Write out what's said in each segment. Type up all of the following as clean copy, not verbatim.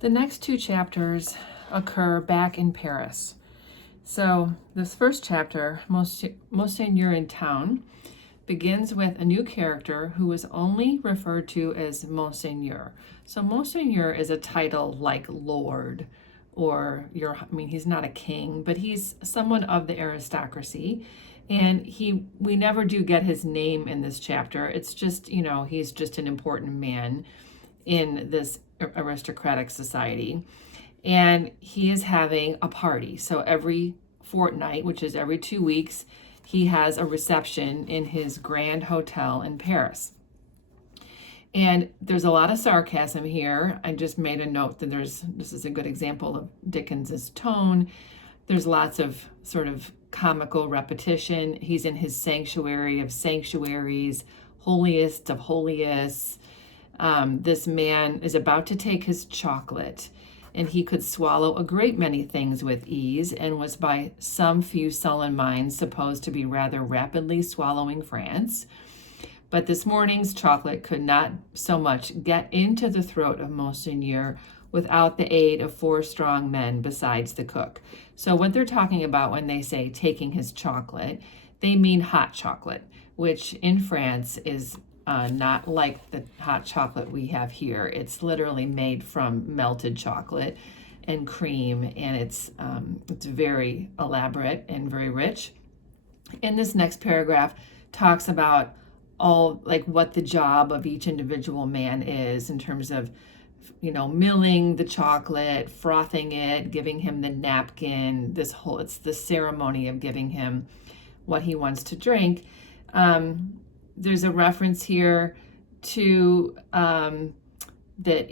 The next two chapters occur back in Paris. So this first chapter, Monseigneur in Town, begins with a new character who is only referred to as Monseigneur. So Monseigneur is a title like Lord, or he's not a king, but he's someone of the aristocracy. And we never do get his name in this chapter. It's just, he's just an important man in this aristocratic society. And he is having a party. So every fortnight, which is every 2 weeks, he has a reception in his grand hotel in Paris. And there's a lot of sarcasm here. I just made a note that this is a good example of Dickens's tone. There's lots of sort of comical repetition. He's in his sanctuary of sanctuaries, holiest of holiest. This man is about to take his chocolate, and he could swallow a great many things with ease, and was by some few sullen minds supposed to be rather rapidly swallowing France. But this morning's chocolate could not so much get into the throat of Monseigneur without the aid of 4 strong men besides the cook. So what they're talking about when they say taking his chocolate, they mean hot chocolate, which in France is not like the hot chocolate we have here. It's literally made from melted chocolate and cream, and it's very elaborate and very rich. And this next paragraph talks about all what the job of each individual man is in terms of milling the chocolate, frothing it, giving him the napkin, it's the ceremony of giving him what he wants to drink. There's a reference here to that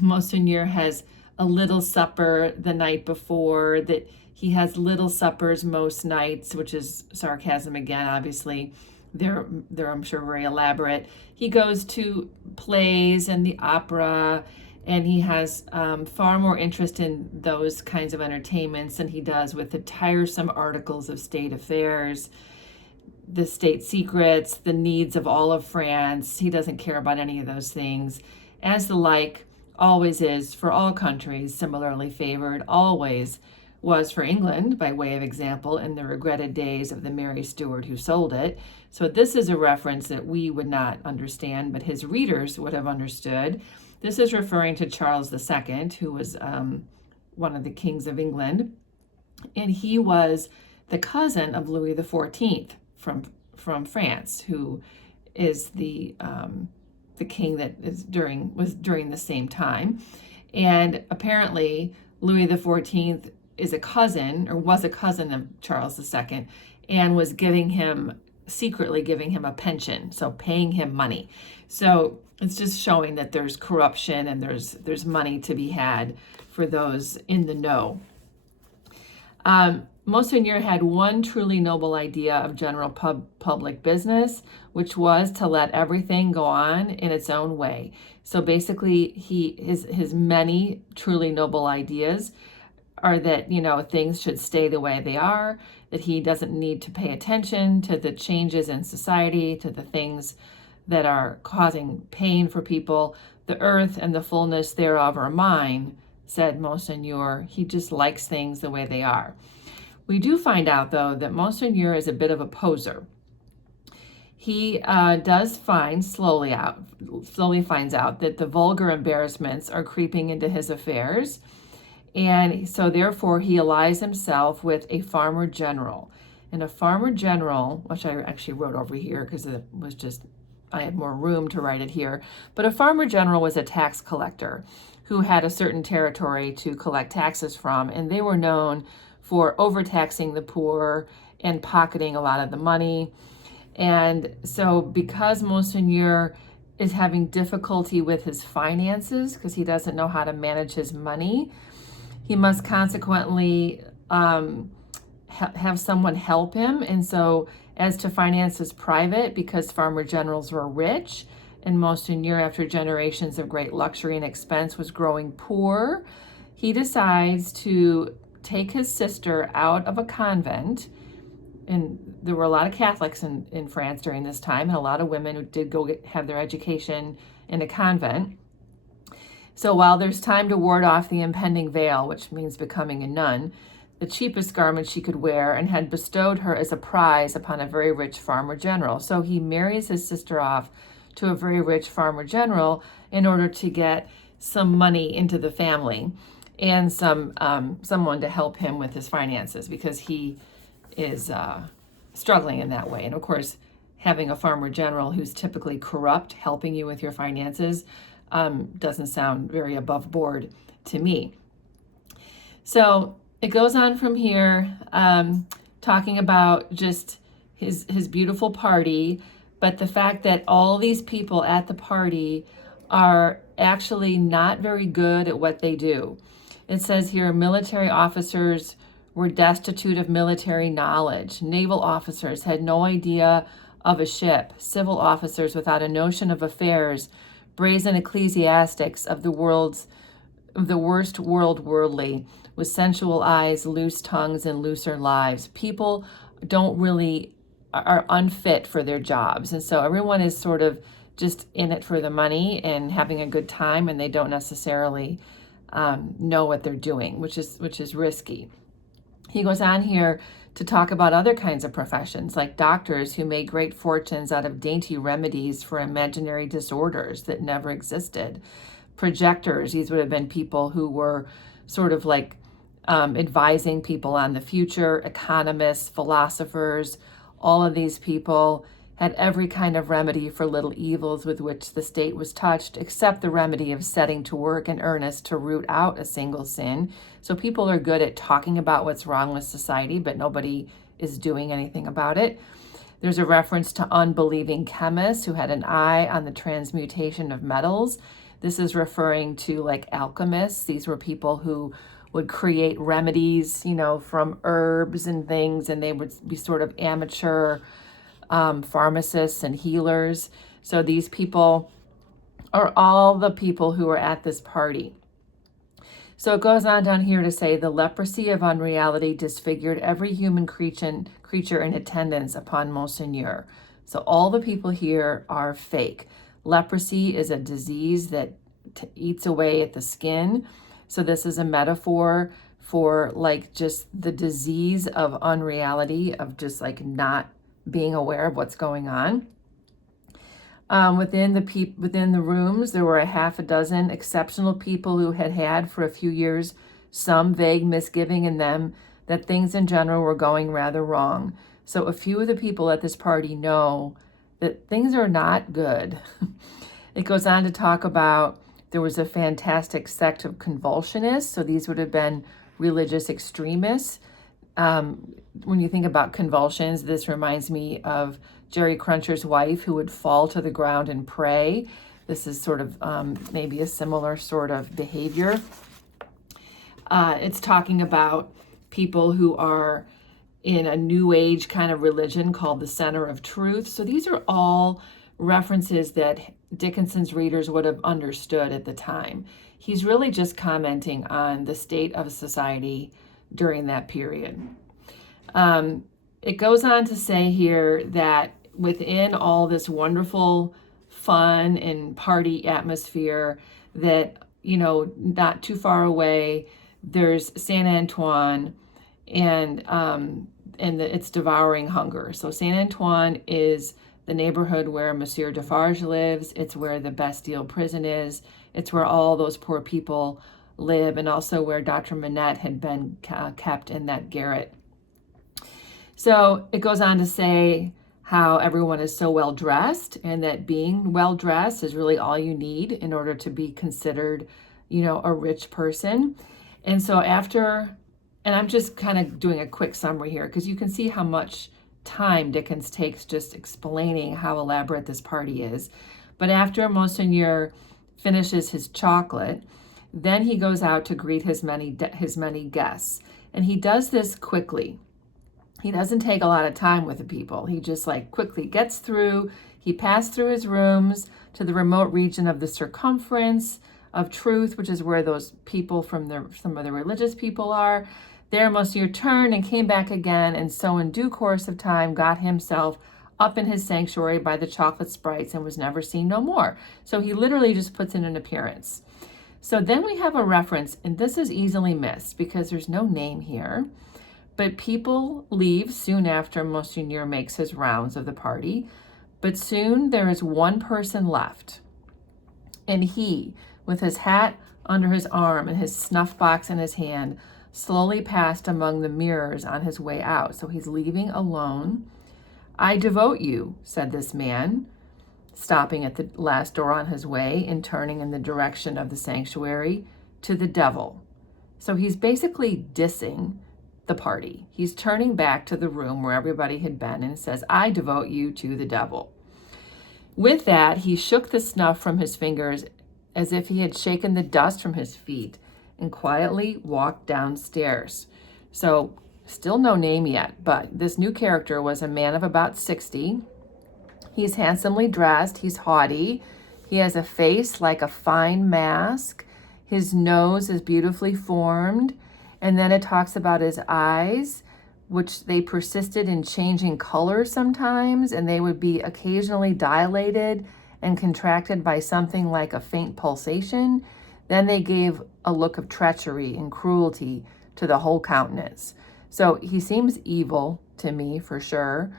Monseigneur has a little supper the night before, that he has little suppers most nights, which is sarcasm again, obviously. They're I'm sure very elaborate. He goes to plays and the opera, and he has far more interest in those kinds of entertainments than he does with the tiresome articles of state affairs, the state secrets, the needs of all of France. He doesn't care about any of those things, as the like always is for all countries similarly favored, always was for England, by way of example, in the regretted days of the Mary Stuart who sold it. So this is a reference that we would not understand, but his readers would have understood. This is referring to Charles II, who was one of the kings of England, and he was the cousin of Louis XIV from France, who is the king that was during the same time. And apparently Louis XIV was a cousin of Charles II, and was secretly giving him a pension, so paying him money. So it's just showing that there's corruption and there's money to be had for those in the know. Monseigneur had one truly noble idea of general public business, which was to let everything go on in its own way. So basically, his many truly noble ideas are that, things should stay the way they are, that he doesn't need to pay attention to the changes in society, to the things that are causing pain for people. The earth and the fullness thereof are mine, said Monseigneur. He just likes things the way they are. We do find out, though, that Monseigneur is a bit of a poser. He slowly finds out that the vulgar embarrassments are creeping into his affairs. And so therefore he allies himself with a farmer general. And a farmer general, which I actually wrote over here because I had more room to write it here. But a farmer general was a tax collector who had a certain territory to collect taxes from. And they were known for overtaxing the poor and pocketing a lot of the money. And so because Monseigneur is having difficulty with his finances because he doesn't know how to manage his money, he must consequently have someone help him. And so as to finances private, because farmer generals were rich, and Monseigneur, after generations of great luxury and expense, was growing poor, he decides to take his sister out of a convent. And there were a lot of Catholics in France during this time, and a lot of women who did go have their education in a convent. So while there's time to ward off the impending veil, which means becoming a nun, the cheapest garment she could wear, and had bestowed her as a prize upon a very rich farmer general. So he marries his sister off to a very rich farmer general in order to get some money into the family and someone to help him with his finances, because he is struggling in that way. And of course, having a farmer general who's typically corrupt helping you with your finances doesn't sound very above board to me. So it goes on from here, talking about just his beautiful party, but the fact that all these people at the party are actually not very good at what they do. It says here, military officers were destitute of military knowledge. Naval officers had no idea of a ship. Civil officers without a notion of affairs. Brazen ecclesiastics of the worst worldly, with sensual eyes, loose tongues, and looser lives. People are unfit for their jobs. And so everyone is sort of just in it for the money and having a good time, and they don't necessarily know what they're doing, which is risky. He goes on here to talk about other kinds of professions, like doctors who made great fortunes out of dainty remedies for imaginary disorders that never existed. Projectors, these would have been people who were sort of like advising people on the future. Economists, philosophers, all of these people had every kind of remedy for little evils with which the state was touched, except the remedy of setting to work in earnest to root out a single sin. So people are good at talking about what's wrong with society, but nobody is doing anything about it. There's a reference to unbelieving chemists who had an eye on the transmutation of metals. This is referring to like alchemists. These were people who would create remedies, from herbs and things, and they would be sort of amateur pharmacists and healers. So these people are all the people who are at this party. So it goes on down here to say, the leprosy of unreality disfigured every human creature in attendance upon Monseigneur. So all the people here are fake. Leprosy is a disease that eats away at the skin. So this is a metaphor for like just the disease of unreality, of just like not being aware of what's going on. Within the rooms, there were a half a dozen exceptional people who had for a few years some vague misgiving in them that things in general were going rather wrong. So a few of the people at this party know that things are not good. It goes on to talk about there was a fantastic sect of convulsionists. So these would have been religious extremists. When you think about convulsions, this reminds me of Jerry Cruncher's wife, who would fall to the ground and pray. This is sort of maybe a similar sort of behavior. It's talking about people who are in a new age kind of religion called the Center of Truth. So these are all references that Dickinson's readers would have understood at the time. He's really just commenting on the state of society during that period. It goes on to say here that within all this wonderful fun and party atmosphere, that, not too far away, there's Saint Antoine, and it's devouring hunger. So Saint Antoine is the neighborhood where Monsieur Defarge lives. It's where the Bastille prison is. It's where all those poor people live, and also where Dr. Manette had been kept in that garret. So it goes on to say how everyone is so well dressed, and that being well dressed is really all you need in order to be considered, a rich person. And so and I'm just kind of doing a quick summary here because you can see how much time Dickens takes just explaining how elaborate this party is. But after Monseigneur finishes his chocolate, then he goes out to greet his many guests. And he does this quickly. He doesn't take a lot of time with the people. He just quickly gets through. He passed through his rooms to the remote region of the circumference of truth, which is where those people from some of the religious people are. There Monsieur turned and came back again, and so in due course of time got himself up in his sanctuary by the chocolate sprites and was never seen no more. So he literally just puts in an appearance. So then we have a reference, and this is easily missed because there's no name here, but people leave soon after Monseigneur makes his rounds of the party, but soon there is one person left, and he, with his hat under his arm and his snuff box in his hand, slowly passed among the mirrors on his way out. So he's leaving alone. I devote you, said this man, stopping at the last door on his way and turning in the direction of the sanctuary, to the devil. So he's basically dissing the party. He's turning back to the room where everybody had been and says, I devote you to the devil. With that, he shook the snuff from his fingers as if he had shaken the dust from his feet and quietly walked downstairs. So still no name yet, but this new character was a man of about 60. He's handsomely dressed. He's haughty. He has a face like a fine mask. His nose is beautifully formed. And then it talks about his eyes, which they persisted in changing color sometimes, and they would be occasionally dilated and contracted by something like a faint pulsation. Then they gave a look of treachery and cruelty to the whole countenance. So he seems evil to me for sure.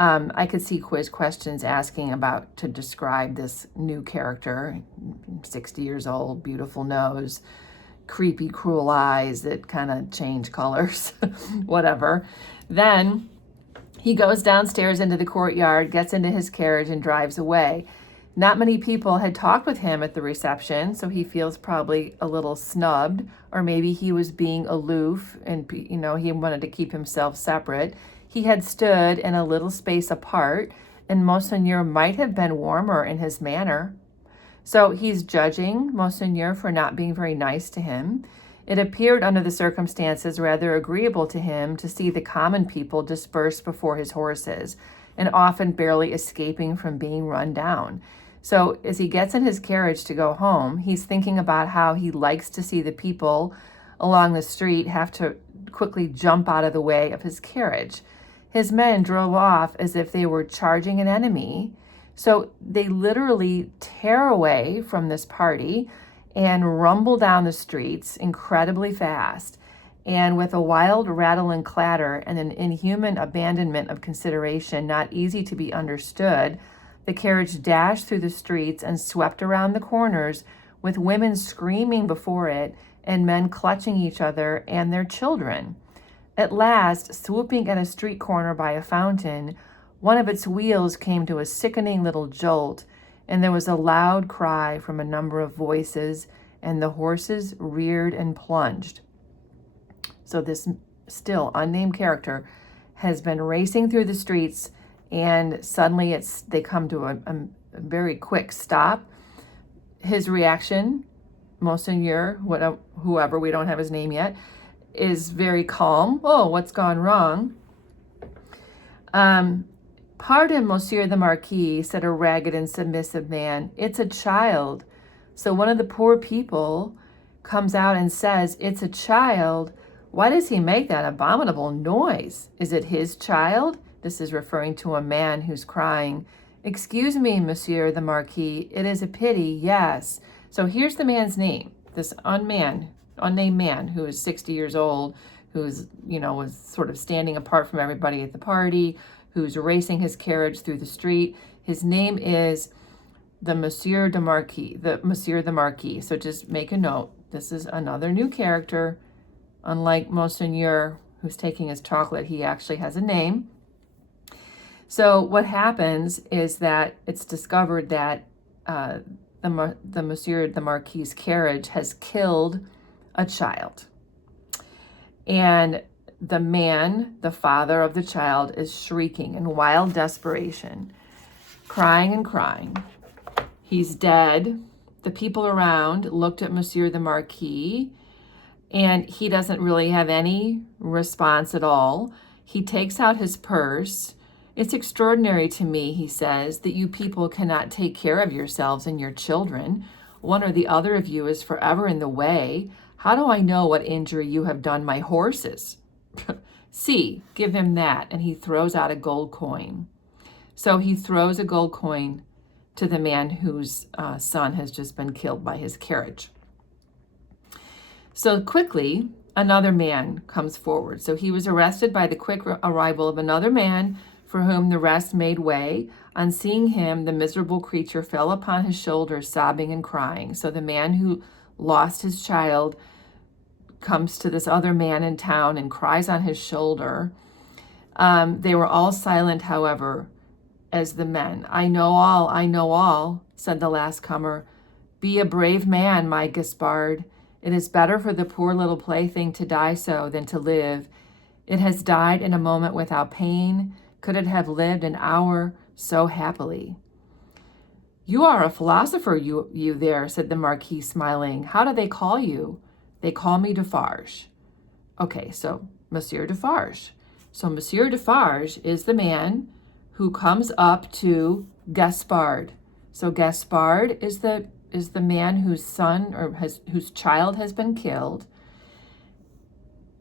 I could see quiz questions asking about to describe this new character, 60 years old, beautiful nose, creepy, cruel eyes that kind of change colors, whatever. Then he goes downstairs into the courtyard, gets into his carriage and drives away. Not many people had talked with him at the reception, so he feels probably a little snubbed, or maybe he was being aloof and, he wanted to keep himself separate. He had stood in a little space apart, and Monseigneur might have been warmer in his manner. So he's judging Monseigneur for not being very nice to him. It appeared under the circumstances rather agreeable to him to see the common people dispersed before his horses, and often barely escaping from being run down. So as he gets in his carriage to go home, he's thinking about how he likes to see the people along the street have to quickly jump out of the way of his carriage. His men drove off as if they were charging an enemy. So they literally tear away from this party and rumble down the streets incredibly fast. And with a wild rattle and clatter and an inhuman abandonment of consideration not easy to be understood, the carriage dashed through the streets and swept around the corners, with women screaming before it and men clutching each other and their children. At last, swooping at a street corner by a fountain, one of its wheels came to a sickening little jolt, and there was a loud cry from a number of voices, and the horses reared and plunged. So this still unnamed character has been racing through the streets, and suddenly they come to a very quick stop. His reaction, Monseigneur, whoever, we don't have his name yet, is very calm. Oh, what's gone wrong? Pardon, Monsieur the Marquis, said a ragged and submissive man. It's a child. So one of the poor people comes out and says, it's a child. Why does he make that abominable noise? Is it his child? This is referring to a man who's crying. Excuse me, Monsieur the Marquis. It is a pity, yes. So here's the man's name. This unnamed man who is 60 years old, who's, was sort of standing apart from everybody at the party, who's racing his carriage through the street. His name is the Monsieur the Marquis. So just make a note. This is another new character. Unlike Monseigneur, who's taking his chocolate, he actually has a name. So what happens is that it's discovered that the Monsieur the Marquis' carriage has killed a child. And the man, the father of the child, is shrieking in wild desperation, crying and crying. He's dead. The people around looked at Monsieur the Marquis, and he doesn't really have any response at all. He takes out his purse. It's extraordinary to me, he says, that you people cannot take care of yourselves and your children. One or the other of you is forever in the way. How do I know what injury you have done my horses? See, give him that. And he throws out a gold coin. So he throws a gold coin to the man whose son has just been killed by his carriage. So quickly, another man comes forward. So he was arrested by the quick arrival of another man for whom the rest made way. On seeing him, the miserable creature fell upon his shoulders, sobbing and crying. So the man who lost his child comes to this other man in town and cries on his shoulder. They were all silent, however, as the men. I know all, said the last comer. Be a brave man, my Gaspard. It is better for the poor little plaything to die so than to live. It has died in a moment without pain. Could it have lived an hour so happily? You are a philosopher, you there, said the Marquis, smiling. How do they call you? They call me Defarge. Okay, so Monsieur Defarge. So Monsieur Defarge is the man who comes up to Gaspard. So Gaspard is the man whose son or whose child has been killed.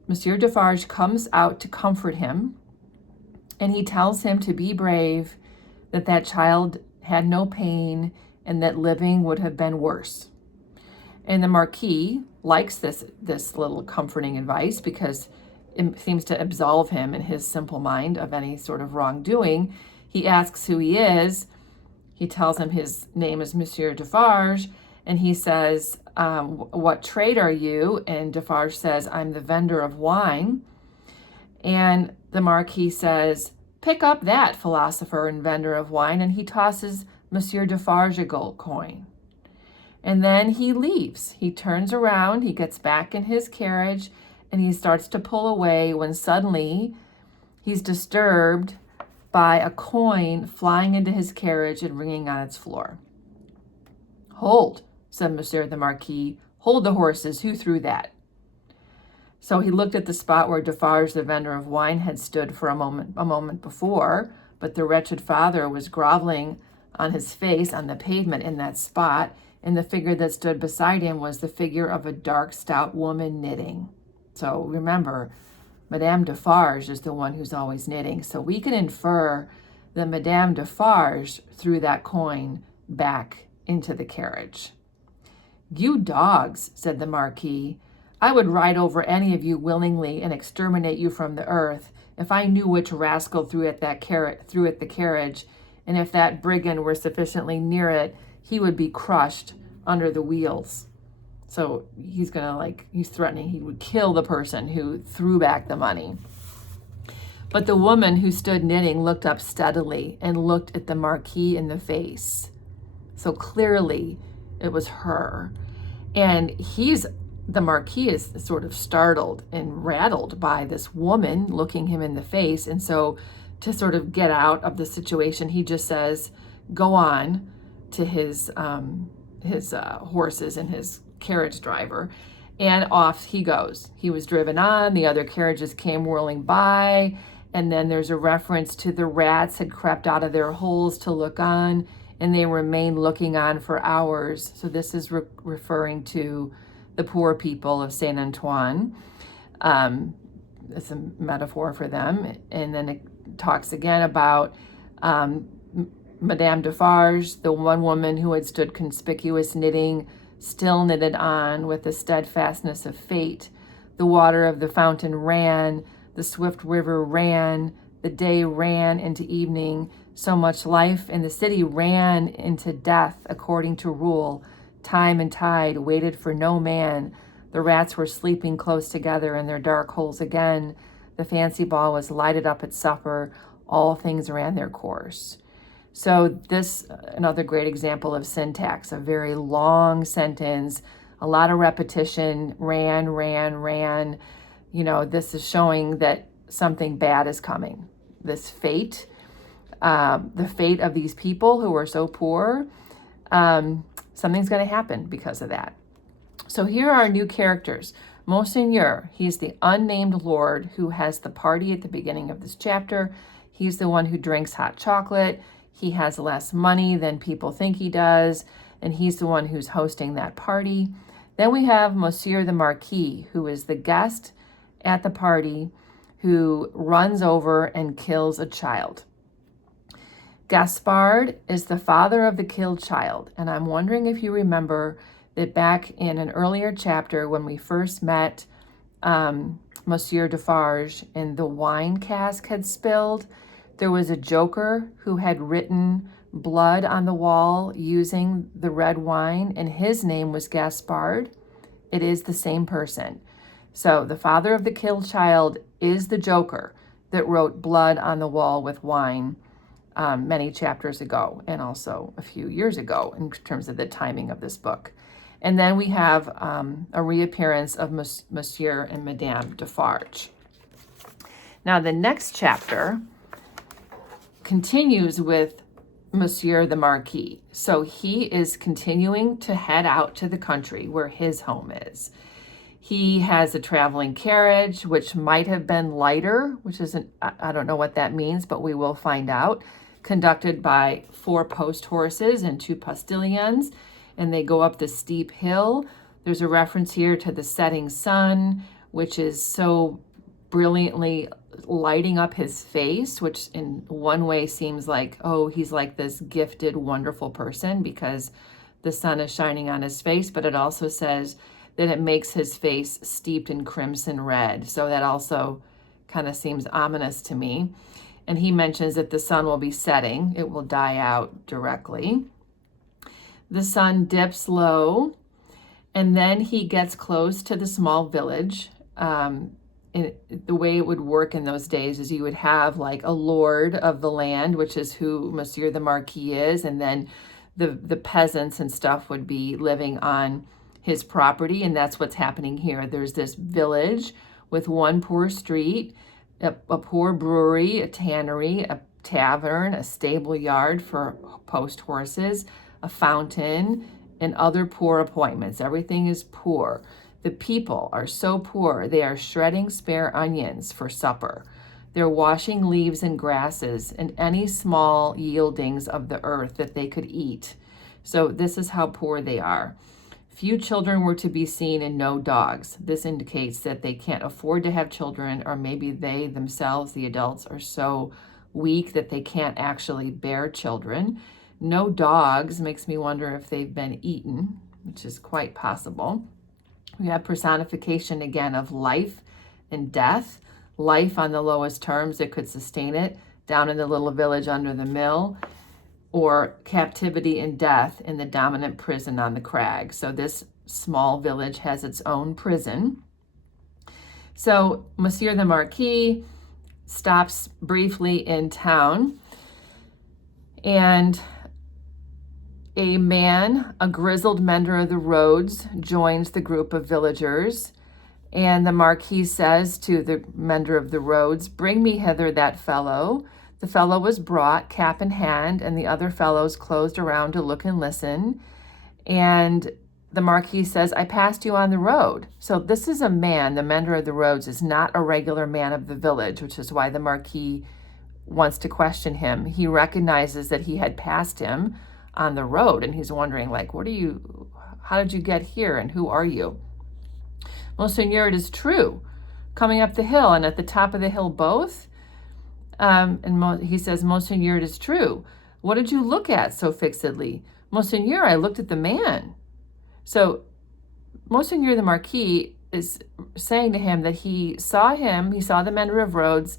Monsieur Defarge comes out to comfort him, and he tells him to be brave, that child had no pain, and that living would have been worse. And the Marquis likes this little comforting advice because it seems to absolve him in his simple mind of any sort of wrongdoing. He asks who he is. He tells him his name is Monsieur Defarge, and he says, what trade are you? And Defarge says, I'm the vendor of wine. And the Marquis says, pick up that, philosopher and vendor of wine, and he tosses Monsieur Defarge a gold coin. And then he leaves. He turns around, he gets back in his carriage, and he starts to pull away when suddenly he's disturbed by a coin flying into his carriage and ringing on its floor. Hold, said Monsieur the Marquis. Hold the horses. Who threw that? So he looked at the spot where Defarge, the vendor of wine, had stood for a moment before, but the wretched father was groveling on his face on the pavement in that spot, and the figure that stood beside him was the figure of a dark, stout woman knitting. So remember, Madame Defarge is the one who's always knitting. So we can infer that Madame Defarge threw that coin back into the carriage. You dogs, said the Marquis, I would ride over any of you willingly and exterminate you from the earth if I knew which rascal threw at the carriage, and if that brigand were sufficiently near it, he would be crushed under the wheels. So he's threatening he would kill the person who threw back the money. But the woman who stood knitting looked up steadily and looked at the Marquis in the face. So clearly it was her. And the Marquis is sort of startled and rattled by this woman looking him in the face. And so to sort of get out of the situation, he just says, go on, to his horses and his carriage driver, and off he goes. He was driven on, the other carriages came whirling by, and then there's a reference to the rats had crept out of their holes to look on, and they remained looking on for hours. So this is referring to the poor people of Saint Antoine. It's a metaphor for them. And then it talks again about Madame Defarge, the one woman who had stood conspicuous knitting, still knitted on with the steadfastness of fate. The water of the fountain ran, the swift river ran, the day ran into evening. So much life in the city ran into death according to rule. Time and tide waited for no man. The rats were sleeping close together in their dark holes again. The fancy ball was lighted up at supper. All things ran their course. So this, another great example of syntax, a very long sentence, a lot of repetition, ran. This is showing that something bad is coming. This fate, the fate of these people who are so poor, something's going to happen because of that. So here are our new characters. Monseigneur, he's the unnamed lord who has the party at the beginning of this chapter. He's the one who drinks hot chocolate. He has less money than people think he does, and he's the one who's hosting that party. Then we have Monsieur the Marquis, who is the guest at the party who runs over and kills a child. Gaspard is the father of the killed child, and I'm wondering if you remember that back in an earlier chapter when we first met Monsieur Defarge and the wine cask had spilled, there was a joker who had written blood on the wall using the red wine, and his name was Gaspard. It is the same person. So the father of the killed child is the joker that wrote blood on the wall with wine many chapters ago, and also a few years ago in terms of the timing of this book. And then we have a reappearance of Monsieur and Madame Defarge. Now the next chapter continues with Monsieur the Marquis. So he is continuing to head out to the country where his home is. He has a traveling carriage, which might have been lighter, which isn't, I don't know what that means, but we will find out, conducted by 4 post horses and 2 postilions, and they go up the steep hill. There's a reference here to the setting sun, which is so brilliantly lighting up his face, which in one way seems like, oh, he's like this gifted, wonderful person because the sun is shining on his face, but it also says that it makes his face steeped in crimson red. So that also kind of seems ominous to me. And he mentions that the sun will be setting. It will die out directly. The sun dips low, and then he gets close to the small village. The way it would work in those days is you would have like a lord of the land, which is who Monsieur the Marquis is, and then the peasants and stuff would be living on his property, and that's what's happening here. There's this village with one poor street, a poor brewery, a tannery, a tavern, a stable yard for post horses, a fountain, and other poor appointments. Everything is poor. The people are so poor, they are shredding spare onions for supper. They're washing leaves and grasses and any small yieldings of the earth that they could eat. So this is how poor they are. Few children were to be seen and no dogs. This indicates that they can't afford to have children, or maybe they themselves, the adults, are so weak that they can't actually bear children. No dogs makes me wonder if they've been eaten, which is quite possible. We have personification again of life and death. Life on the lowest terms that could sustain it, down in the little village under the mill, or captivity and death in the dominant prison on the crag. So this small village has its own prison. So Monsieur the Marquis stops briefly in town, and a man, a grizzled mender of the roads, joins the group of villagers. And the Marquis says to the mender of the roads, "Bring me hither that fellow." The fellow was brought, cap in hand, and the other fellows closed around to look and listen. And the Marquis says, "I passed you on the road." So this is a man, the mender of the roads is not a regular man of the village, which is why the Marquis wants to question him. He recognizes that he had passed him on the road, and he's wondering, like, how did you get here, and who are you? "Monseigneur, it is true, coming up the hill, and at the top of the hill both?" He says, "Monseigneur, it is true. What did you look at so fixedly?" "Monseigneur, I looked at the man." So Monseigneur the Marquis is saying to him that he saw the mender of roads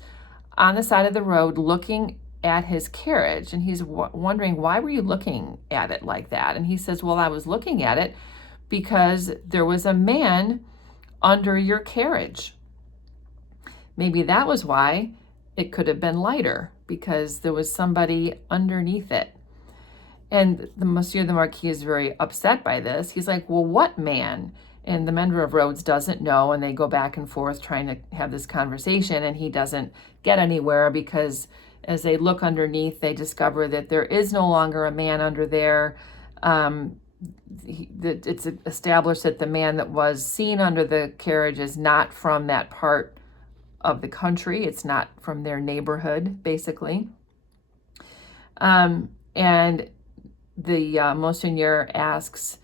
on the side of the road looking at his carriage, and he's wondering, why were you looking at it like that? And he says, "Well, I was looking at it because there was a man under your carriage." Maybe that was why it could have been lighter, because there was somebody underneath it. And the Monsieur the Marquis is very upset by this. He's like, "Well, what man?" And the mender of roads doesn't know, and they go back and forth trying to have this conversation, and he doesn't get anywhere, because as they look underneath, they discover that there is no longer a man under there. It's established that the man that was seen under the carriage is not from that part of the country. It's not from their neighborhood, basically. And the Monseigneur asks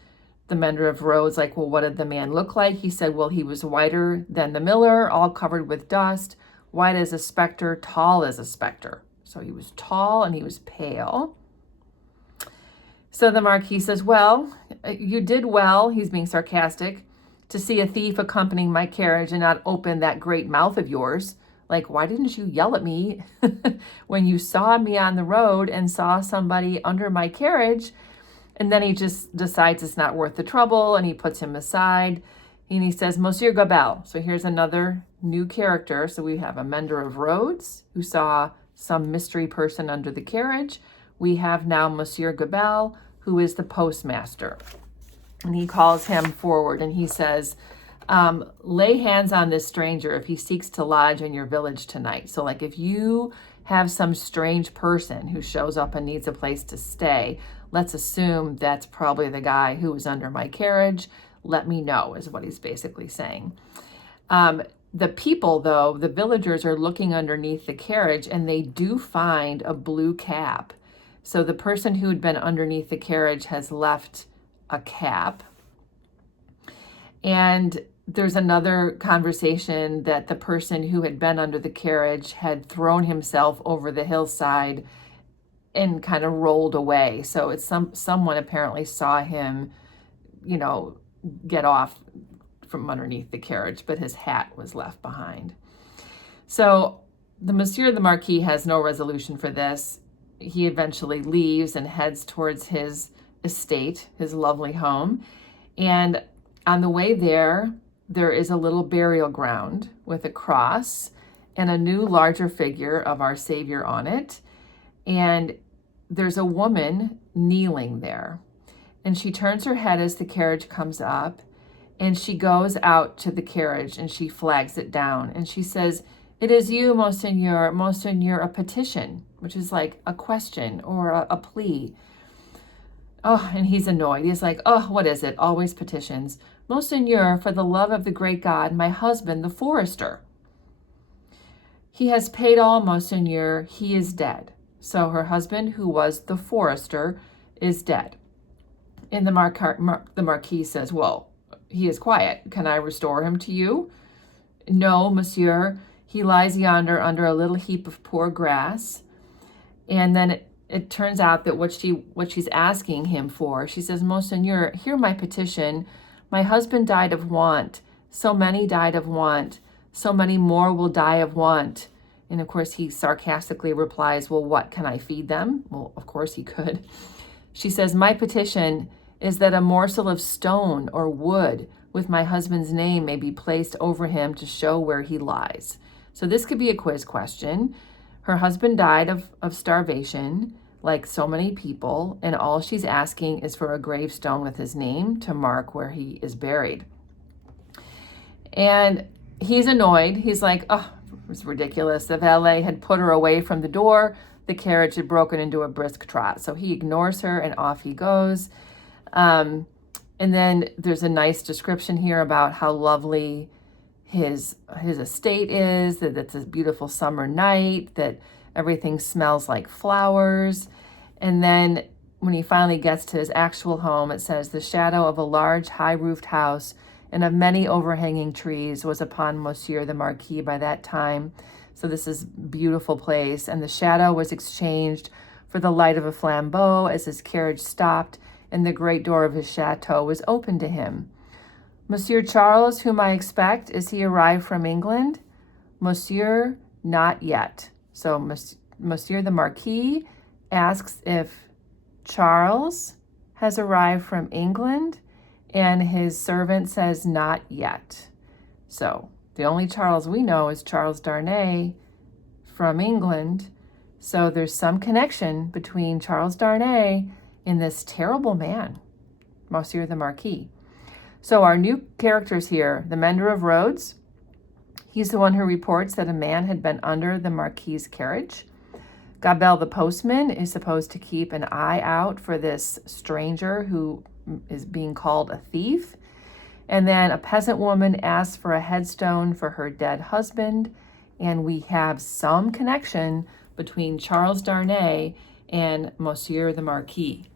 the mender of roads, like, "Well, what did the man look like?" He said, "Well, he was whiter than the miller, all covered with dust, white as a specter, tall as a specter." So he was tall and he was pale. So the Marquis says, "Well, You did well," he's being sarcastic, "to see a thief accompanying my carriage and not open that great mouth of yours. Like, why didn't you yell at me when you saw me on the road and saw somebody under my carriage?" And then he just decides it's not worth the trouble, and he puts him aside. And he says, "Monsieur Gabelle." So here's another new character. So we have a mender of roads who saw some mystery person under the carriage. We have now Monsieur Gabelle, who is the postmaster. And he calls him forward and he says, "Lay hands on this stranger if he seeks to lodge in your village tonight." So like if you have some strange person who shows up and needs a place to stay, let's assume that's probably the guy who was under my carriage. Let me know, is what he's basically saying. The people, though, the villagers are looking underneath the carriage and they do find a blue cap. So the person who had been underneath the carriage has left a cap. And there's another conversation that the person who had been under the carriage had thrown himself over the hillside and kind of rolled away. So it's someone apparently saw him, get off from underneath the carriage, but his hat was left behind. So the Monsieur the Marquis has no resolution for this. He eventually leaves and heads towards his estate, his lovely home. And on the way there is a little burial ground with a cross and a new larger figure of our Savior on it. And there's a woman kneeling there. And she turns her head as the carriage comes up, and she goes out to the carriage and she flags it down. And she says, "It is you, Monseigneur, a petition," which is like a question or a plea. Oh, and he's annoyed. He's like, "Oh, what is it? Always petitions. Monseigneur, for the love of the great God, my husband, the forester. He has paid all, Monseigneur. He is dead." So her husband, who was the forester, is dead. And the Marquis says, "Well, he is quiet. Can I restore him to you?" "No, Monsieur. He lies yonder under a little heap of poor grass." And then it turns out that what she's asking him for, she says, "Monseigneur, hear my petition. My husband died of want. So many died of want. So many more will die of want." And of course, he sarcastically replies, "Well, what, can I feed them?" Well, of course he could. She says, "My petition is that a morsel of stone or wood with my husband's name may be placed over him to show where he lies." So this could be a quiz question. Her husband died of starvation, like so many people, and all she's asking is for a gravestone with his name to mark where he is buried. And he's annoyed. He's like, "Oh, it's ridiculous. The valet had put her away from the door. The carriage had broken into a brisk trot." So he ignores her and off he goes. And then there's a nice description here about how lovely his estate is, that it's a beautiful summer night, that everything smells like flowers. And then when he finally gets to his actual home, it says, "The shadow of a large high-roofed house and of many overhanging trees was upon Monsieur the Marquis by that time." So this is a beautiful place. "And the shadow was exchanged for the light of a flambeau as his carriage stopped, and the great door of his chateau was opened to him. Monsieur Charles, whom I expect, is he arrived from England? Monsieur, not yet." So Monsieur the Marquis asks if Charles has arrived from England, and his servant says not yet. So the only Charles we know is Charles Darnay from England. So there's some connection between Charles Darnay and this terrible man, Monsieur the Marquis. So our new characters here, the Mender of Roads. He's the one who reports that a man had been under the Marquis's carriage. Gabelle the postman is supposed to keep an eye out for this stranger who is being called a thief. And then a peasant woman asks for a headstone for her dead husband. And we have some connection between Charles Darnay and Monsieur the Marquis.